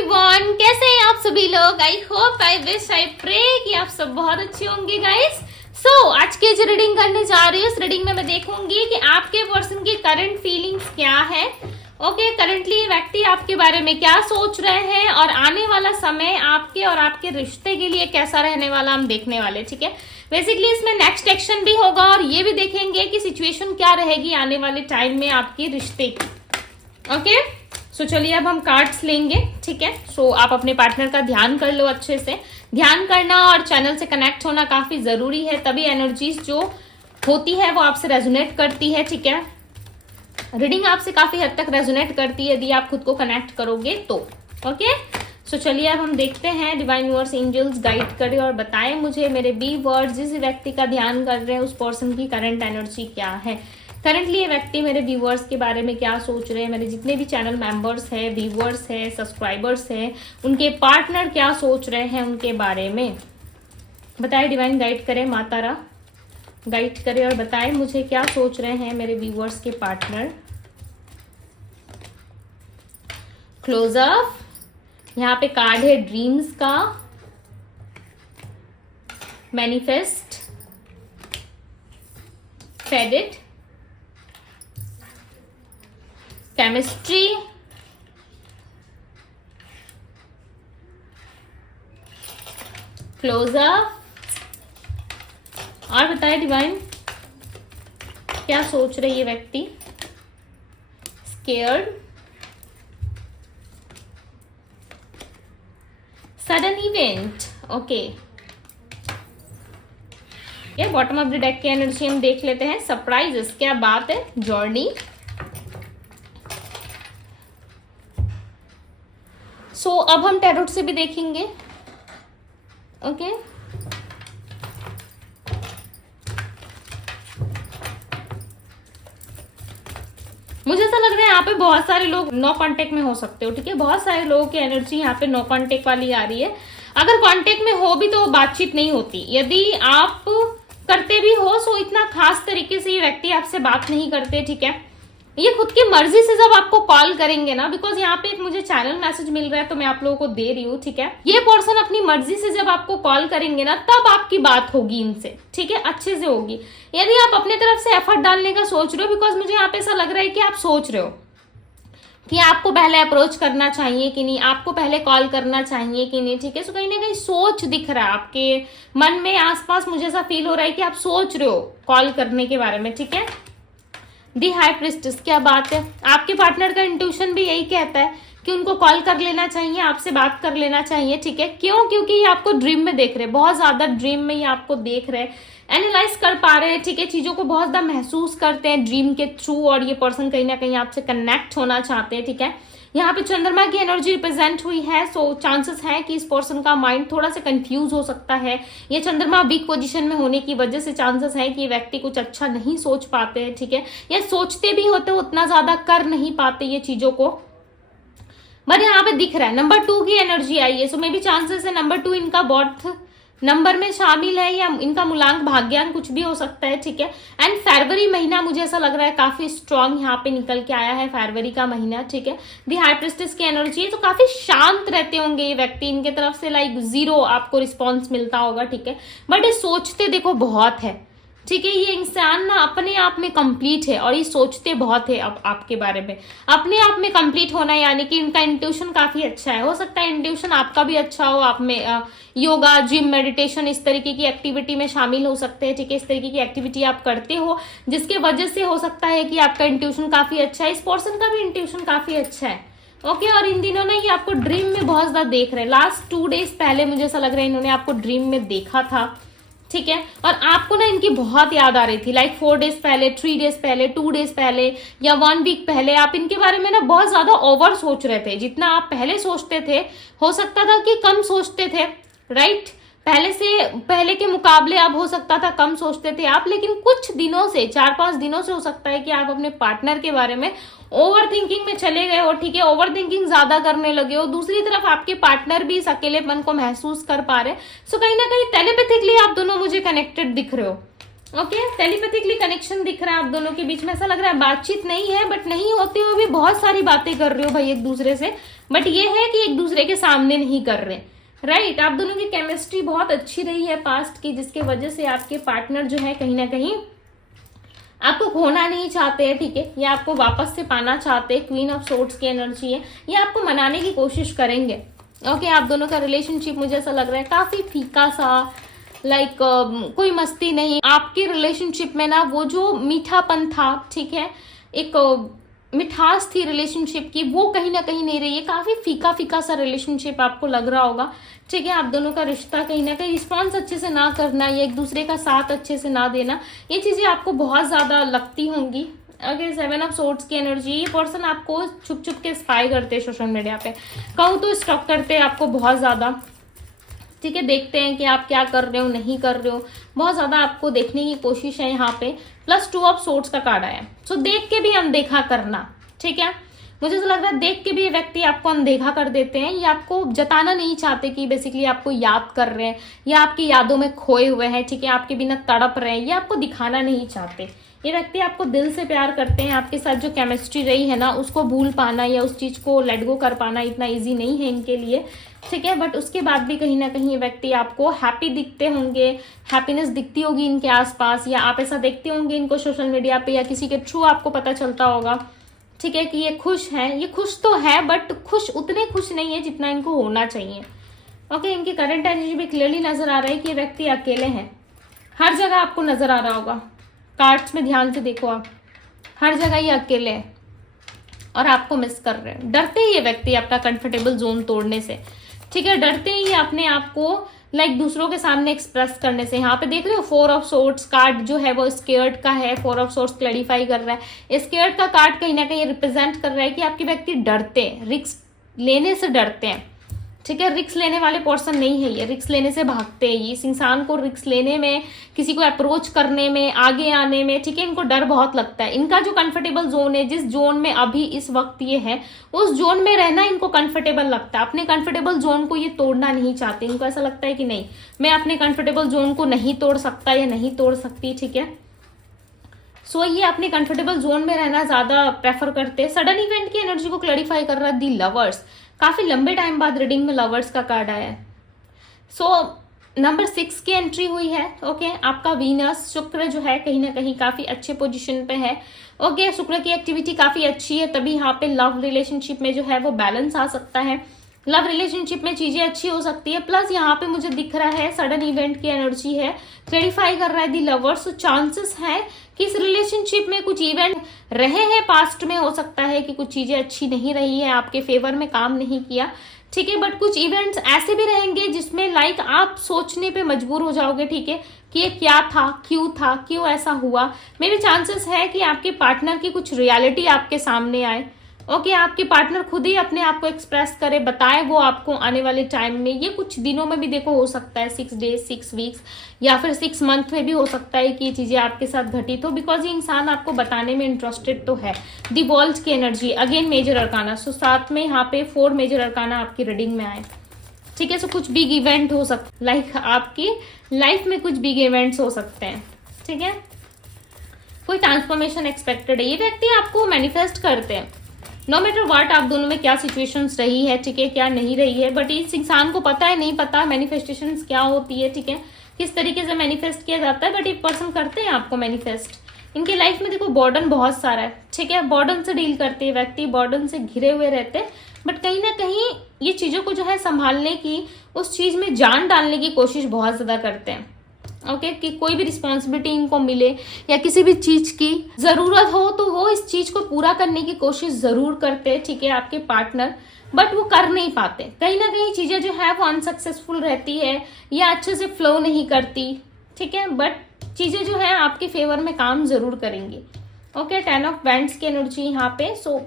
Everyone, कैसे हैं आप सभी लोग। I hope, I wish, I pray कि आप सब बहुत अच्छे होंगे गाइस। आज की जो रीडिंग करने जा रही हूँ, उस रीडिंग में मैं देखूंगी कि आपके पर्सन की करंट फीलिंग्स क्या है। ओके, करंटली ये व्यक्ति आपके बारे में क्या सोच रहे हैं और आने वाला समय आपके और आपके रिश्ते के लिए कैसा रहने वाला हम देखने वाले। ठीक है, बेसिकली इसमें नेक्स्ट एक्शन भी होगा और ये भी देखेंगे कि सिचुएशन क्या रहेगी आने वाले टाइम में आपके रिश्ते की। ओके, सो चलिए अब हम कार्ड्स लेंगे। ठीक है, सो आप अपने पार्टनर का ध्यान कर लो अच्छे से। ध्यान करना और चैनल से कनेक्ट होना काफी जरूरी है, तभी एनर्जीज जो होती है वो आपसे रेजोनेट करती है। ठीक है, रीडिंग आपसे काफी हद तक रेजोनेट करती है यदि आप खुद को कनेक्ट करोगे तो। ओके, सो चलिए अब हम देखते हैं डिवाइन यूनिवर्स एंजल्स गाइड करें और बताएं मुझे मेरे बी वर्ड्स जिस व्यक्ति का ध्यान कर रहे हैं उस पर्सन की करंट एनर्जी क्या है। करंटली ये व्यक्ति मेरे व्यूवर्स के बारे में क्या सोच रहे हैं, मेरे जितने भी चैनल मेंबर्स हैं, व्यूवर्स हैं, सब्सक्राइबर्स हैं, उनके पार्टनर क्या सोच रहे हैं उनके बारे में बताएं। डिवाइन गाइड करें, मातारा गाइड करें और बताएं मुझे क्या सोच रहे हैं मेरे व्यूवर्स के पार्टनर। क्लोज अप, यहाँ पे कार्ड है ड्रीम्स का, manifest, faded, chemistry, close up और बताए डिवाइन क्या सोच रही है व्यक्ति। Scared, sudden event. ओके, ये बॉटम ऑफ द डेक की एनर्जी हम देख लेते हैं। सरप्राइजेस, क्या बात है। जर्नी, सो अब हम टैरोट से भी देखेंगे। ओके, मुझे ऐसा लग रहा है यहाँ पे बहुत सारे लोग नो कांटेक्ट में हो सकते हो। ठीक है, बहुत सारे लोगों की एनर्जी यहाँ पे नो कांटेक्ट वाली आ रही है। अगर कांटेक्ट में हो भी तो बातचीत नहीं होती। यदि आप करते भी हो सो इतना खास तरीके से ये व्यक्ति आपसे बात नहीं करते। ठीक है, ये खुद की मर्जी से जब आपको कॉल करेंगे ना, बिकॉज यहाँ पे एक मुझे चैनल मैसेज मिल रहा है तो मैं आप लोगों को दे रही हूँ। ठीक है, ये पर्सन अपनी मर्जी से जब आपको कॉल करेंगे ना तब आपकी बात होगी इनसे। ठीक है, अच्छे से होगी। यदि आप अपने तरफ से एफर्ट डालने का सोच रहे हो, बिकॉज मुझे यहाँ पे ऐसा लग रहा है कि आप सोच रहे हो कि आपको पहले अप्रोच करना चाहिए कि नहीं, आपको पहले कॉल करना चाहिए कि नहीं। ठीक है, सो कहीं ना कहीं सोच दिख रहा है आपके मन में, आसपास मुझे ऐसा फील हो रहा है कि आप सोच रहे हो कॉल करने के बारे में। ठीक है, दी हाई प्रिस्टेस, क्या बात है। आपके पार्टनर का इंट्यूशन भी यही कहता है कि उनको कॉल कर लेना चाहिए, आपसे बात कर लेना चाहिए। ठीक है, क्यों? क्योंकि ये आपको ड्रीम में देख रहे हैं, बहुत ज्यादा ड्रीम में ये आपको देख रहे हैं, एनालाइज कर पा रहे हैं। ठीक है, चीजों को बहुत ज्यादा महसूस करते हैं ड्रीम के थ्रू और ये पर्सन कहीं ना कहीं आपसे कनेक्ट होना चाहते हैं। ठीक है, यहाँ पे चंद्रमा की एनर्जी रिप्रेजेंट हुई है, सो चांसेस है कि इस पर्सन का माइंड थोड़ा सा कंफ्यूज हो सकता है। ये चंद्रमा वीक पोजीशन में होने की वजह से चांसेस है कि ये व्यक्ति कुछ अच्छा नहीं सोच पाते हैं। ठीक है, या सोचते भी होते उतना ज्यादा कर नहीं पाते ये चीजों को, बट यहाँ पे दिख रहा है नंबर 2 की एनर्जी आई है। सो मे बी चांसेस है नंबर 2 इनका बर्थ नंबर में शामिल है या इनका मूलांक भाग्यांक कुछ भी हो सकता है। ठीक है, एंड फरवरी महीना मुझे ऐसा लग रहा है काफी स्ट्रांग यहाँ पे निकल के आया है, फरवरी का महीना। ठीक है, दी हाई प्रिस्टेस की एनर्जी है, तो काफी शांत रहते होंगे ये व्यक्ति। इनके तरफ से लाइक 0 आपको रिस्पॉन्स मिलता होगा। ठीक है, बट ये सोचते देखो बहुत है। ठीक है, ये इंसान ना अपने आप में कंप्लीट है और ये सोचते बहुत है अब आपके बारे में। अपने आप में कंप्लीट होना यानी कि इनका इंट्यूशन काफी अच्छा है। हो सकता है इंट्यूशन आपका भी अच्छा हो, आप में योगा, जिम, मेडिटेशन इस तरीके की एक्टिविटी में शामिल हो सकते हैं। ठीक है, इस तरीके की एक्टिविटी आप करते हो जिसके वजह से हो सकता है कि आपका इंट्यूशन काफी अच्छा है। इस पर्सन का भी इंट्यूशन काफी अच्छा है। ओके, और इन दिनों ना ये आपको ड्रीम में बहुत ज्यादा देख रहे हैं। लास्ट 2 डेज पहले मुझे ऐसा लग रहा है इन्होंने आपको ड्रीम में देखा था। ठीक है, और आपको ना इनकी बहुत याद आ रही थी, लाइक 4 डेज पहले, 3 डेज पहले, 2 डेज पहले या 1 वीक पहले आप इनके बारे में ना बहुत ज्यादा ओवर सोच रहे थे। जितना आप पहले सोचते थे हो सकता था कि कम सोचते थे, राइट। पहले के मुकाबले अब हो सकता था कम सोचते थे आप, लेकिन कुछ दिनों से 4-5 दिनों से हो सकता है कि आप अपने पार्टनर के बारे में ओवर थिंकिंग में चले गए हो। ठीक है, ओवर थिंकिंग ज्यादा करने लगे हो। दूसरी तरफ आपके पार्टनर भी इस अकेलेपन को महसूस कर पा रहे, सो कहीं ना कहीं टेलीपैथिकली आप दोनों मुझे कनेक्टेड दिख रहे हो। ओके, टेलीपैथिकली कनेक्शन दिख रहा है आप दोनों के बीच में। ऐसा लग रहा है बातचीत नहीं है, बट नहीं होते हुए भी बहुत सारी बातें कर रहे हो भाई एक दूसरे से। बट ये है कि एक दूसरे के सामने नहीं कर रहे, राइट। आप दोनों की केमिस्ट्री बहुत अच्छी रही है पास्ट की, जिसके वजह से आपके पार्टनर जो है कहीं ना कहीं आपको खोना नहीं चाहते हैं, ठीक है, या आपको वापस से पाना चाहते हैं। क्वीन ऑफ सोर्ड्स की एनर्जी है, ये आपको मनाने की कोशिश करेंगे। ओके, आप दोनों का रिलेशनशिप मुझे ऐसा लग रहा है काफी फीका सा, लाइक कोई मस्ती नहीं। आपके रिलेशनशिप में ना वो जो मीठापन था, ठीक है, एक मिठास थी रिलेशनशिप की, वो कहीं ना कहीं नहीं रही है। काफी फीका फीका सा रिलेशनशिप आपको लग रहा होगा, ठीक है। आप दोनों का रिश्ता कहीं ना कहीं रिस्पॉन्स अच्छे से ना करना या एक दूसरे का साथ अच्छे से ना देना, ये चीजें आपको बहुत ज्यादा लगती होंगी। अगर 7 ऑफ सोर्ड्स की एनर्जी, ये पर्सन आपको छुप छुप के स्पाई करते हैं सोशल मीडिया पे, कहूँ तो स्टॉक करते हैं आपको बहुत ज्यादा, ठीक है। देखते हैं कि आप क्या कर रहे हो, नहीं कर रहे हो, बहुत ज्यादा आपको देखने की कोशिश है यहाँ पे। प्लस 2 ऑफ सोर्ड्स का कार्ड आया, सो देख के भी अनदेखा करना, ठीक है। मुझे तो लग रहा है देख के भी ये व्यक्ति आपको अनदेखा कर देते हैं, या आपको जताना नहीं चाहते कि बेसिकली आपको याद कर रहे हैं या आपकी यादों में खोए हुए हैं, ठीक है, आपके बिना तड़प रहे हैं, या आपको दिखाना नहीं चाहते। ये व्यक्ति आपको दिल से प्यार करते हैं, आपके साथ जो केमिस्ट्री रही है ना, उसको भूल पाना या उस चीज को लेट गो कर पाना इतना ईजी नहीं है इनके लिए, ठीक है। बट उसके बाद भी कहीं ना कहीं ये व्यक्ति आपको हैप्पी दिखते होंगे, हैप्पीनेस दिखती होगी इनके आसपास, या आप ऐसा देखते होंगे इनको सोशल मीडिया पे या किसी के थ्रू आपको पता चलता होगा, ठीक है, कि ये खुश है। ये खुश तो है बट खुश उतने खुश नहीं है जितना इनको होना चाहिए। ओके, इनकी करंट एनर्जी भी क्लियरली नजर आ रहा है कि ये व्यक्ति अकेले हैं। हर जगह आपको नजर आ रहा होगा, कार्ड्स में ध्यान से देखो आप, हर जगह ये अकेले है और आपको मिस कर रहे हैं। डरते ही ये व्यक्ति अपना कंफर्टेबल जोन तोड़ने से, ठीक है, डरते ही अपने आप को लाइक दूसरों के सामने एक्सप्रेस करने से। यहाँ पे देख रहे हो 4 ऑफ सोर्ड्स कार्ड जो है वो स्केयर्ड का है। 4 ऑफ सोर्ड्स क्लैरिफाई कर रहा है, स्केयर्ड का कार्ड कहीं ना कहीं रिप्रेजेंट कर रहा है कि आपके व्यक्ति डरते हैं, रिस्क लेने से डरते हैं, ठीक है। रिक्स लेने वाले पर्सन नहीं है ये, रिक्स लेने से भागते हैं ये। इस इंसान को रिक्स लेने में, किसी को अप्रोच करने में, आगे आने में, ठीक है, इनको डर बहुत लगता है। इनका जो कंफर्टेबल जोन है, जिस जोन में अभी इस वक्त ये है, उस जोन में रहना इनको कंफर्टेबल लगता है। अपने कंफर्टेबल जोन को ये तोड़ना नहीं चाहते। इनको ऐसा लगता है कि नहीं, मैं अपने कंफर्टेबल जोन को नहीं तोड़ सकता या नहीं तोड़ सकती, ठीक है। सो ये अपने कंफर्टेबल जोन में रहना ज्यादा प्रेफर करते हैं। सडन इवेंट की एनर्जी को क्लैरिफाई कर रहा है दी लवर्स। काफी लंबे टाइम बाद रीडिंग में लवर्स का कार्ड आया है। सो नंबर 6 की एंट्री हुई है। ओके, आपका वीनस शुक्र जो है कहीं ना कहीं काफी अच्छे पोजीशन पे है। ओके, शुक्र की एक्टिविटी काफी अच्छी है, तभी यहाँ पे लव रिलेशनशिप में जो है वो बैलेंस आ सकता है। लव रिलेशनशिप में चीजें अच्छी हो सकती है। प्लस यहाँ पे मुझे दिख रहा है सडन इवेंट की एनर्जी है, क्लैरिफाई कर रहा है दी लवर्स। तो चांसेस है कि इस रिलेशनशिप में कुछ इवेंट रहे हैं पास्ट में, हो सकता है कि कुछ चीजें अच्छी नहीं रही है, आपके फेवर में काम नहीं किया, ठीक है। बट कुछ इवेंट्स ऐसे भी रहेंगे जिसमें लाइक आप सोचने पे मजबूर हो जाओगे, ठीक है, कि ये क्या था, क्यों ऐसा हुआ। मेरे चांसेस है कि आपके पार्टनर की कुछ रियलिटी आपके सामने आए। ओके, आपके पार्टनर खुद ही अपने आप को एक्सप्रेस करे, बताए वो आपको आने वाले टाइम में। ये कुछ दिनों में भी देखो हो सकता है, 6 डेज, 6 वीक्स या फिर 6 मंथ में भी हो सकता है कि ये चीजें आपके साथ घटित हो, बिकॉज ये इंसान आपको बताने में इंटरेस्टेड तो है। दी वॉल्स की एनर्जी अगेन मेजर अरकाना, सो साथ में यहाँ पे 4 मेजर अरकाना आपकी रीडिंग में आए, ठीक है। सो कुछ बिग इवेंट हो सकता, लाइक आपकी लाइफ में कुछ बिग इवेंट्स हो सकते हैं, ठीक है। कोई ट्रांसफॉर्मेशन एक्सपेक्टेड है। ये व्यक्ति आपको मैनिफेस्ट करते हैं, नो मैटर व्हाट आप दोनों में क्या सिचुएशंस रही है, ठीक है, क्या नहीं रही है, बट इस इंसान को पता है, नहीं पता मैनिफेस्टेशंस क्या होती है, ठीक है, किस तरीके से मैनिफेस्ट किया जाता है, बट एक पर्सन करते हैं आपको मैनिफेस्ट। इनकी लाइफ में देखो बर्डन बहुत सारा है, ठीक है, बर्डन से डील करते हैं व्यक्ति, बर्डन से घिरे हुए रहते हैं, बट कहीं ना कहीं ये चीजों को जो है संभालने की, उस चीज में जान डालने की कोशिश बहुत ज्यादा करते हैं। ओके, कि कोई भी रिस्पॉन्सिबिलिटी इनको मिले या किसी भी चीज की जरूरत हो तो वो इस चीज को पूरा करने की कोशिश जरूर करते हैं, ठीक है, आपके पार्टनर, बट वो कर नहीं पाते। कहीं ना कहीं चीजें जो है वो अनसक्सेसफुल रहती है या अच्छे से फ्लो नहीं करती, ठीक है, बट चीजें जो है आपके फेवर में काम जरूर करेंगी। ओके, 10 ऑफ वैंड्स की एनर्जी यहाँ पे। सो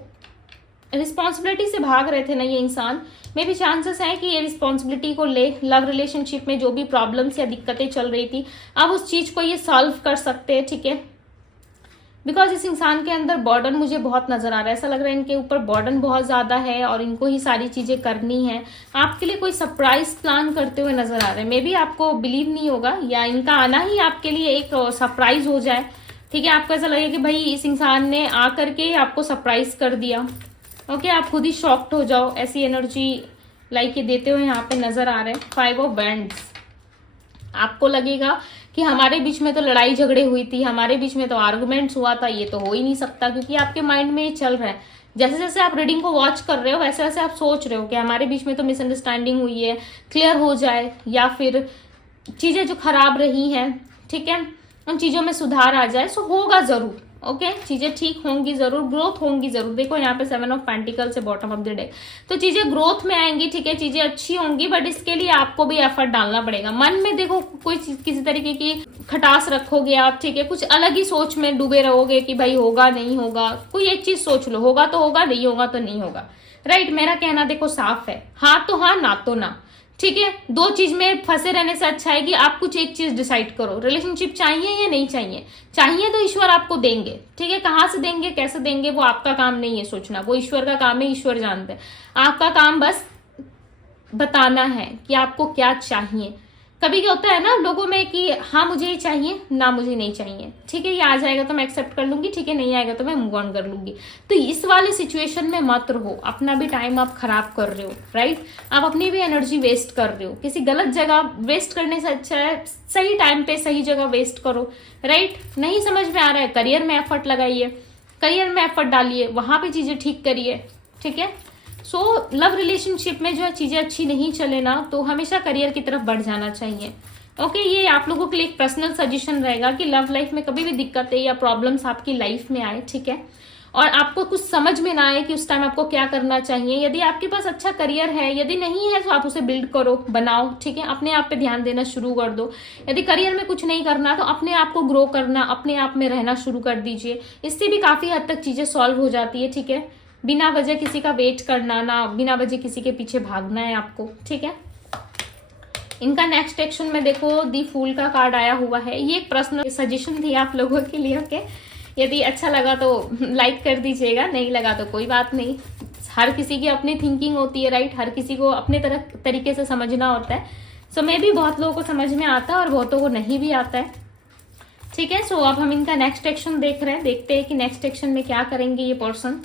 रिस्पॉन्सिबिलिटी से भाग रहे थे ना ये इंसान, में भी चांसेस है कि ये रिस्पॉन्सिबिलिटी को ले, लव रिलेशनशिप में जो भी प्रॉब्लम्स या दिक्कतें चल रही थी, अब उस चीज को ये सॉल्व कर सकते हैं, ठीक है। बिकॉज इस इंसान के अंदर बर्डन मुझे बहुत नजर आ रहा है, ऐसा लग रहा है इनके ऊपर बर्डन बहुत ज्यादा है और इनको ही सारी चीजें करनी है। आपके लिए कोई सरप्राइज प्लान करते हुए नजर आ रहे हैं, मे बी आपको बिलीव नहीं होगा या इनका आना ही आपके लिए एक सरप्राइज हो जाए, ठीक है। आपको ऐसा लगे कि भाई इस इंसान ने आकर के आपको सरप्राइज कर दिया, ओके, आप खुद ही शॉक्ड हो जाओ, ऐसी एनर्जी लाइक ये देते हुए यहाँ पे नजर आ रहे हैं। 5 ऑफ वैंड्स, आपको लगेगा कि हमारे बीच में तो लड़ाई झगड़े हुई थी, हमारे बीच में तो आर्गुमेंट्स हुआ था, ये तो हो ही नहीं सकता, क्योंकि आपके माइंड में ये चल रहा है। जैसे जैसे आप रीडिंग को वॉच कर रहे हो वैसे वैसे आप सोच रहे हो कि हमारे बीच में तो मिसअंडरस्टैंडिंग हुई है, क्लियर हो जाए, या फिर चीजें जो खराब रही हैं, ठीक है, उन चीजों में सुधार आ जाए। सो होगा जरूर, ओके, चीजें ठीक होंगी जरूर, ग्रोथ होंगी जरूर। देखो यहाँ पे 7 ऑफ पेंटिकल्स है बॉटम ऑफ द डेक, तो चीजें ग्रोथ में आएंगी, ठीक है, चीजें अच्छी होंगी, बट इसके लिए आपको भी एफर्ट डालना पड़ेगा। मन में देखो कोई किसी तरीके की खटास रखोगे आप, ठीक है, कुछ अलग ही सोच में डूबे रहोगे कि भाई होगा नहीं होगा। कोई एक चीज सोच लो, होगा तो होगा, नहीं होगा तो नहीं होगा, राइट। मेरा कहना देखो साफ है, हाँ तो हाँ, ना तो ना, ठीक है। दो चीज में फंसे रहने से अच्छा है कि आप कुछ एक चीज डिसाइड करो, रिलेशनशिप चाहिए या नहीं चाहिए। चाहिए तो ईश्वर आपको देंगे, ठीक है, कहाँ से देंगे, कैसे देंगे, वो आपका काम नहीं है सोचना, वो ईश्वर का काम है, ईश्वर जानते हैं। आपका काम बस बताना है कि आपको क्या चाहिए। कभी क्या होता है ना लोगों में कि हाँ मुझे ये चाहिए, ना मुझे नहीं चाहिए, ठीक है, ये आ जाएगा तो मैं एक्सेप्ट कर लूंगी, ठीक है, नहीं आएगा तो मैं मूव ऑन कर लूंगी। तो इस वाले सिचुएशन में मत रहो, अपना भी टाइम आप खराब कर रहे हो, राइट। आप अपनी भी एनर्जी वेस्ट कर रहे हो, किसी गलत जगह वेस्ट करने से अच्छा है सही टाइम पे सही जगह वेस्ट करो, राइट। नहीं समझ में आ रहा है, करियर में एफर्ट लगाइए, करियर में एफर्ट डालिए, वहां पे चीजें ठीक करिए, ठीक है। सो लव रिलेशनशिप में जो है चीजें अच्छी नहीं चले ना, तो हमेशा करियर की तरफ बढ़ जाना चाहिए। ओके, ये आप लोगों के लिए एक पर्सनल सजेशन रहेगा कि लव लाइफ में कभी भी दिक्कतें या प्रॉब्लम्स आपकी लाइफ में आए, ठीक है, और आपको कुछ समझ में ना आए कि उस टाइम आपको क्या करना चाहिए। यदि आपके पास अच्छा करियर है, यदि नहीं है तो आप उसे बिल्ड करो, बनाओ, ठीक है, अपने आप पे ध्यान देना शुरू कर दो। यदि करियर में कुछ नहीं करना तो अपने आप को ग्रो करना, अपने आप में रहना शुरू कर दीजिए, इससे भी काफी हद तक चीजें सॉल्व हो जाती है, ठीक है। बिना वजह किसी का वेट करना ना, बिना वजह किसी के पीछे भागना है आपको, ठीक है। इनका नेक्स्ट एक्शन में देखो दी फूल का कार्ड आया हुआ है, ये एक पर्सनल सजेशन थी आप लोगों के लिए, ओके। यदि अच्छा लगा तो लाइक कर दीजिएगा, नहीं लगा तो कोई बात नहीं। हर किसी की अपनी थिंकिंग होती है, राइट, हर किसी को अपने तरीके से समझना होता है। सो मे भी बहुत लोगों को समझ में आता है और बहुतों को नहीं भी आता है, ठीक है। सो अब हम इनका नेक्स्ट एक्शन देख रहे हैं, देखते हैं कि नेक्स्ट एक्शन में क्या करेंगे ये पर्सन,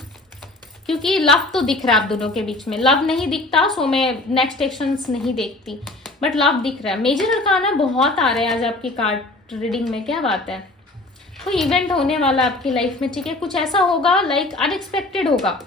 क्योंकि लव तो दिख रहा है आप दोनों के बीच में, लव नहीं दिखता सो मैं नेक्स्ट एक्शंस नहीं देखती, बट लव दिख रहा है। मेजर अरकाना बहुत आ रहे हैं आज आपकी कार्ड रीडिंग में, क्या बात है। कोई इवेंट होने वाला आपकी लाइफ में, ठीक है, कुछ ऐसा होगा लाइक अनएक्सपेक्टेड होगा,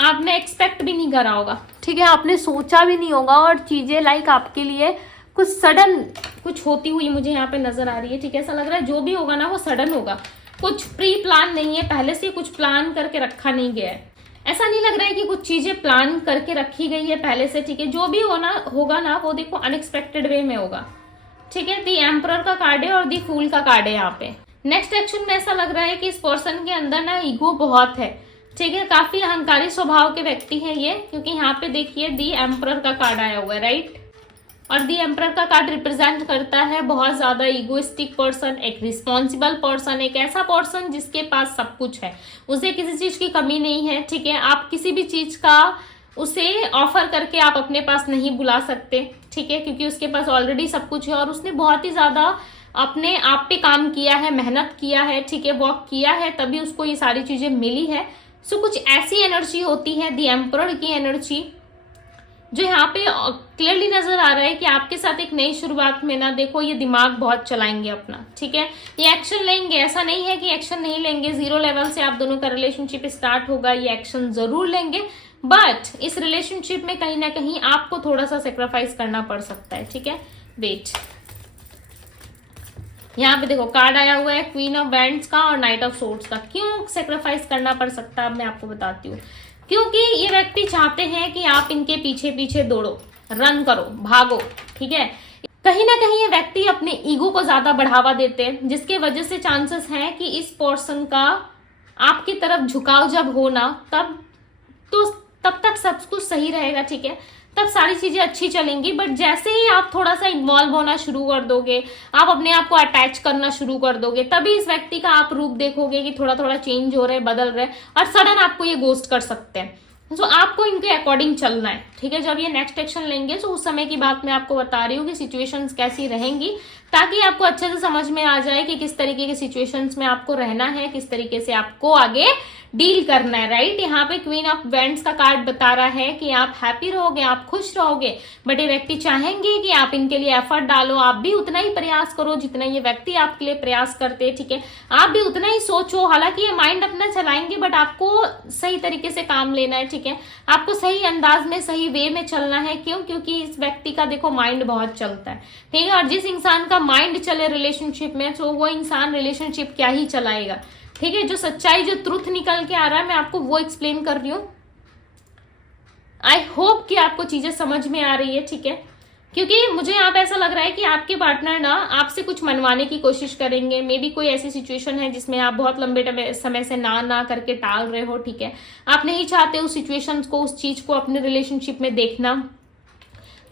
आपने एक्सपेक्ट भी नहीं करा होगा, ठीक है, आपने सोचा भी नहीं होगा, और चीजें लाइक आपके लिए कुछ सडन कुछ होती हुई मुझे यहाँ पे नजर आ रही है, ठीक है। ऐसा लग रहा है जो भी होगा ना वो सडन होगा, कुछ प्री प्लान नहीं है, पहले से कुछ प्लान करके रखा नहीं गया है। ऐसा नहीं लग रहा है कि कुछ चीजें प्लान करके रखी गई है पहले से, ठीक है। जो भी होगा ना वो देखो अनएक्सपेक्टेड वे में होगा, ठीक है। दी एम्परर का कार्ड है और दी फूल का कार्ड है यहाँ पे। नेक्स्ट एक्शन में ऐसा लग रहा है कि इस पर्सन के अंदर ना ईगो बहुत है, ठीक है, काफी अहंकारी स्वभाव के व्यक्ति है ये, क्योंकि यहाँ पे देखिए दी एम्परर का कार्ड आया हुआ है, राइट। और दी एम्परर का कार्ड रिप्रेजेंट करता है बहुत ज्यादा इगोइस्टिक पर्सन, एक रिस्पॉन्सिबल पर्सन, एक ऐसा पर्सन जिसके पास सब कुछ है, उसे किसी चीज की कमी नहीं है, ठीक है। आप किसी भी चीज का उसे ऑफर करके आप अपने पास नहीं बुला सकते, ठीक है, क्योंकि उसके पास ऑलरेडी सब कुछ है और उसने बहुत ही ज्यादा अपने आप पे काम किया है, मेहनत किया है, ठीक है, वर्क किया है, तभी उसको ये सारी चीजें मिली है। सो कुछ ऐसी एनर्जी होती है दी एम्परर की एनर्जी, जो यहाँ पे क्लियरली नजर आ रहा है कि आपके साथ एक नई शुरुआत में ना देखो ये दिमाग बहुत चलाएंगे अपना, ठीक है, ये एक्शन लेंगे। ऐसा नहीं है कि एक्शन नहीं लेंगे, 0 लेवल से आप दोनों का रिलेशनशिप स्टार्ट होगा, ये एक्शन जरूर लेंगे, बट इस रिलेशनशिप में कहीं ना कहीं आपको थोड़ा सा सेक्रीफाइस करना पड़ सकता है, ठीक है। वेट, यहाँ पे देखो कार्ड आया हुआ है क्वीन ऑफ वैंड्स का और नाइट ऑफ सोर्ड्स का। क्यों सेक्रीफाइस करना पड़ सकता है अब मैं आपको बताती हूँ, क्योंकि ये व्यक्ति चाहते हैं कि आप इनके पीछे पीछे दौड़ो, रन करो, भागो, ठीक है। कहीं ना कहीं ये व्यक्ति अपने ईगो को ज्यादा बढ़ावा देते हैं, जिसके वजह से चांसेस हैं कि इस पर्सन का आपकी तरफ झुकाव जब हो ना तब तक सब कुछ सही रहेगा, ठीक है, तब सारी चीजें अच्छी चलेंगी। बट जैसे ही आप थोड़ा सा इन्वॉल्व होना शुरू कर दोगे, आप अपने आप को अटैच करना शुरू कर दोगे, तभी इस व्यक्ति का आप रूप देखोगे कि थोड़ा थोड़ा चेंज हो रहा है, बदल रहा है, और सडन आपको ये गोस्ट कर सकते हैं, तो आपको इनके अकॉर्डिंग चलना है, ठीक है। जब ये नेक्स्ट एक्शन लेंगे तो उस समय की बात मैं आपको बता रही हूँ कि सिचुएशंस कैसी रहेंगी, ताकि आपको अच्छे से समझ में आ जाए कि किस तरीके के सिचुएशंस में आपको रहना है, किस तरीके से आपको आगे डील करना है, राइट। यहाँ पे क्वीन ऑफ वेंट्स का कार्ड बता रहा है कि आप हैप्पी रहोगे, आप खुश रहोगे, बट ये व्यक्ति चाहेंगे कि आप इनके लिए एफर्ट डालो, आप भी उतना ही प्रयास करो जितना ये व्यक्ति आपके लिए प्रयास करते हैं, ठीक है। आप भी उतना ही सोचो, हालांकि ये माइंड अपना चलाएंगे, बट आपको सही तरीके से काम लेना है, ठीक है। आपको सही अंदाज में, सही वे में चलना है। क्यों? क्योंकि इस व्यक्ति का देखो माइंड बहुत चलता है, ठीक है। और जिस इंसान का माइंड चले रिलेशनशिप में, तो वो इंसान रिलेशनशिप क्या ही चलाएगा, ठीक है। जो सच्चाई, जो ट्रुथ निकल के आ रहा है, मैं आपको वो एक्सप्लेन कर रही हूँ। आई होप कि आपको चीजें समझ में आ रही है, ठीक है। क्योंकि मुझे यहाँ पे ऐसा लग रहा है कि आपके पार्टनर ना आपसे कुछ मनवाने की कोशिश करेंगे। मे बी कोई ऐसी सिचुएशन है जिसमें आप बहुत लंबे समय से ना करके टाल रहे हो, ठीक है। आप नहीं चाहते उस सिचुएशन को, उस चीज को अपने रिलेशनशिप में देखना,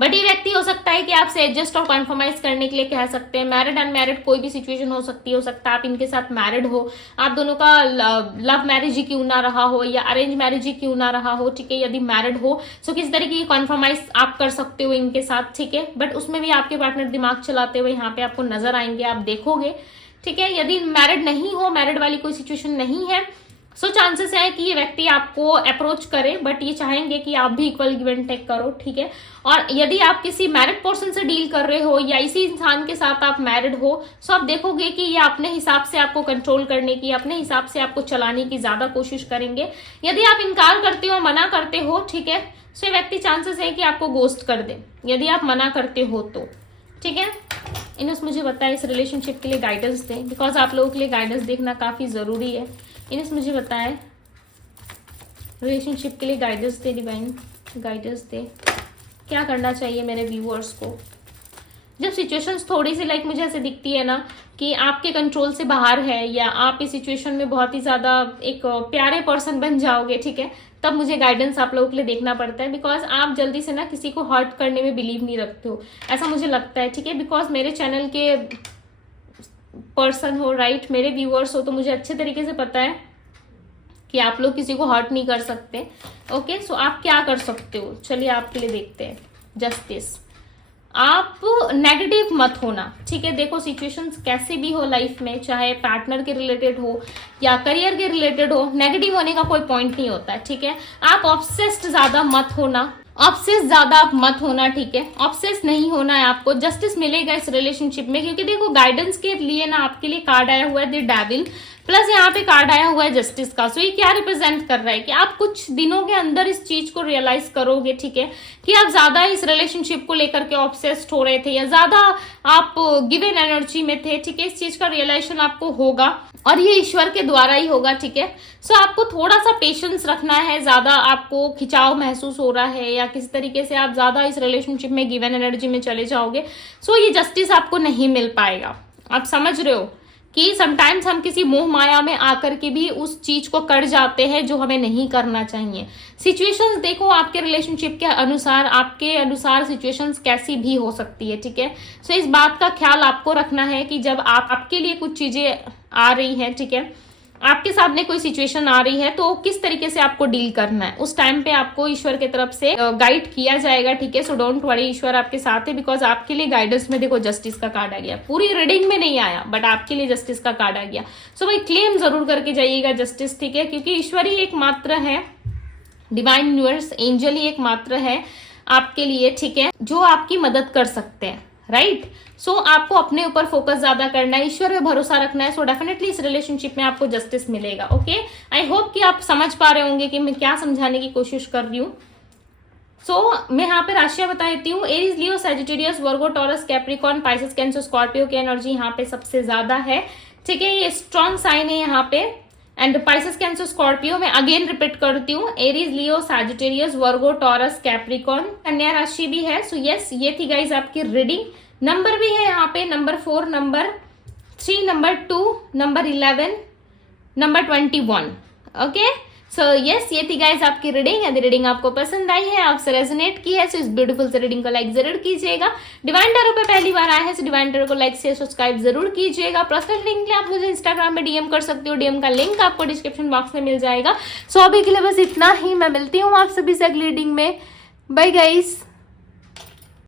बट ये व्यक्ति हो सकता है कि आपसे एडजस्ट और कॉन्फर्माइज करने के लिए कह सकते हैं। मैरिड अनमैरिड कोई भी सिचुएशन हो सकती है, हो सकता है आप इनके साथ मैरिड हो, आप दोनों का लव मैरिज ही क्यों ना रहा हो या अरेंज मैरिज ही क्यों ना रहा हो, ठीक है। यदि मैरिड हो तो किस तरीके की कॉन्फर्माइज आप कर सकते हो इनके साथ, ठीक है। बट उसमें भी आपके पार्टनर दिमाग चलाते हुए यहाँ पे आपको नजर आएंगे, आप देखोगे, ठीक है। यदि मैरिड नहीं हो, मैरिड वाली कोई सिचुएशन नहीं है, सो चांसेस है कि ये व्यक्ति आपको अप्रोच करे, बट ये चाहेंगे कि आप भी इक्वल गिव एंड टेक करो, ठीक है। और यदि आप किसी मैरिड पर्सन से डील कर रहे हो या इसी इंसान के साथ आप मैरिड हो, सो आप देखोगे कि ये अपने हिसाब से आपको कंट्रोल करने की, अपने हिसाब से आपको चलाने की ज्यादा कोशिश करेंगे। यदि आप इनकार करते हो, मना करते हो, ठीक है, सो ये व्यक्ति चांसेस है कि आपको गोस्ट कर दे यदि आप मना करते हो तो, ठीक है। इन्होंने मुझे बताया इस रिलेशनशिप के लिए गाइडेंस दे, बिकॉज आप लोगों के लिए गाइडेंस देखना काफी जरूरी है। इन्हें मुझे बताया रिलेशनशिप के लिए गाइडेंस दे, डिवाइन गाइडेंस दे, क्या करना चाहिए मेरे व्यूअर्स को। जब सिचुएशंस थोड़ी सी लाइक मुझे ऐसे दिखती है ना कि आपके कंट्रोल से बाहर है, या आप इस सिचुएशन में बहुत ही ज्यादा एक प्यारे पर्सन बन जाओगे, ठीक है, तब मुझे गाइडेंस आप लोगों के लिए देखना पड़ता है। बिकॉज आप जल्दी से ना किसी को हर्ट करने में बिलीव नहीं रखते हो, ऐसा मुझे लगता है, ठीक है। बिकॉज मेरे चैनल के पर्सन हो, राइट, मेरे व्यूअर्स हो, तो मुझे अच्छे तरीके से पता है कि आप लोग किसी को हर्ट नहीं कर सकते। ओके, सो आप क्या कर सकते हो, चलिए आपके लिए देखते हैं। जस्टिस, आप नेगेटिव मत होना, ठीक है। देखो सिचुएशंस कैसे भी हो लाइफ में, चाहे पार्टनर के रिलेटेड हो या करियर के रिलेटेड हो, नेगेटिव होने का कोई पॉइंट नहीं होता है, ठीक है। आप ऑब्सेस्ड ज्यादा मत होना, ऑब्सेस ज्यादा आप मत होना, ठीक है। ऑब्सेस नहीं होना है आपको। जस्टिस मिलेगा इस रिलेशनशिप में, क्योंकि देखो गाइडेंस के लिए ना आपके लिए कार्ड आया हुआ है द डेविल, प्लस यहाँ पे कार्ड आया हुआ है जस्टिस का। सो ये क्या रिप्रेजेंट कर रहा है कि आप कुछ दिनों के अंदर इस चीज को रियलाइज करोगे, ठीक है, कि आप ज्यादा इस रिलेशनशिप को लेकर के ऑब्सेस्ड हो रहे थे या ज्यादा आप गिवन एनर्जी में थे, ठीक है। इस चीज का रियलाइजेशन आपको होगा और ये ईश्वर के द्वारा ही होगा, ठीक है। सो आपको थोड़ा सा पेशेंस रखना है। ज्यादा आपको खिंचाव महसूस हो रहा है या किसी तरीके से आप ज्यादा इस रिलेशनशिप में गिवन एनर्जी में चले जाओगे, सो ये जस्टिस आपको नहीं मिल पाएगा। आप समझ रहे हो कि समटाइम्स हम किसी मोह माया में आकर के भी उस चीज को कर जाते हैं जो हमें नहीं करना चाहिए। सिचुएशंस देखो आपके रिलेशनशिप के अनुसार, आपके अनुसार सिचुएशंस कैसी भी हो सकती है, ठीक है। सो इस बात का ख्याल आपको रखना है कि जब आपके लिए कुछ चीजें आ रही हैं, ठीक है, आपके सामने कोई सिचुएशन आ रही है, तो किस तरीके से आपको डील करना है, उस टाइम पे आपको ईश्वर की तरफ से गाइड किया जाएगा, ठीक है। सो डोंट वरी, ईश्वर आपके साथ है, बिकॉज आपके लिए गाइडेंस में देखो जस्टिस का कार्ड आ गया। पूरी रीडिंग में नहीं आया, बट आपके लिए जस्टिस का कार्ड आ गया। सो भाई क्लेम जरूर करके जाइएगा जस्टिस, ठीक है, क्योंकि ईश्वर ही एक मात्र है, डिवाइन यूनिवर्स, एंजल ही एक मात्र है आपके लिए, ठीक है, जो आपकी मदद कर सकते हैं, राइट। सो आपको अपने ऊपर फोकस ज्यादा करना है, ईश्वर पे भरोसा रखना है। सो डेफिनेटली इस रिलेशनशिप में आपको जस्टिस मिलेगा। ओके, आई होप कि आप समझ पा रहे होंगे कि मैं क्या समझाने की कोशिश कर रही हूँ। सो मैं यहाँ पे राशियां बता देती हूँ। Aries, Leo, Sagittarius, Virgo, Taurus, Capricorn, Pisces, Cancer, Scorpio की एनर्जी यहाँ पे सबसे ज्यादा है, ठीक है। ये स्ट्रॉन्ग साइन है यहाँ पे। एंड पाइसेस, कैंसर, स्कॉर्पियो में अगेन रिपीट करती हूँ, Aries, Leo, Sagittarius, Virgo, Taurus, Capricorn, कन्या राशि भी है। सो यस, ये थी गाइज आपकी रीडिंग। नंबर भी है यहाँ पे, number 4, number 3, number 2, number 11, number 21। Okay, so yes, ये थी गाइस आपकी रीडिंग। यदि रीडिंग आपको पसंद आई है, आपसे रेजोनेट की है, तो इस ब्यूटीफुल से रीडिंग को लाइक जरूर कीजिएगा। डिवाइन टैरो पे पहली बार आए हैं तो डिवाइन टैरो को लाइक शेयर सब्सक्राइब जरूर कीजिएगा। पर्सनल लिंक के लिए आप मुझे इंस्टाग्राम में डीएम कर सकते हो, डीएम का लिंक आपको डिस्क्रिप्शन बॉक्स में मिल जाएगा। सो अभी के लिए बस इतना ही, मैं मिलती हूँ आप सभी से अगली रीडिंग में। Bye guys.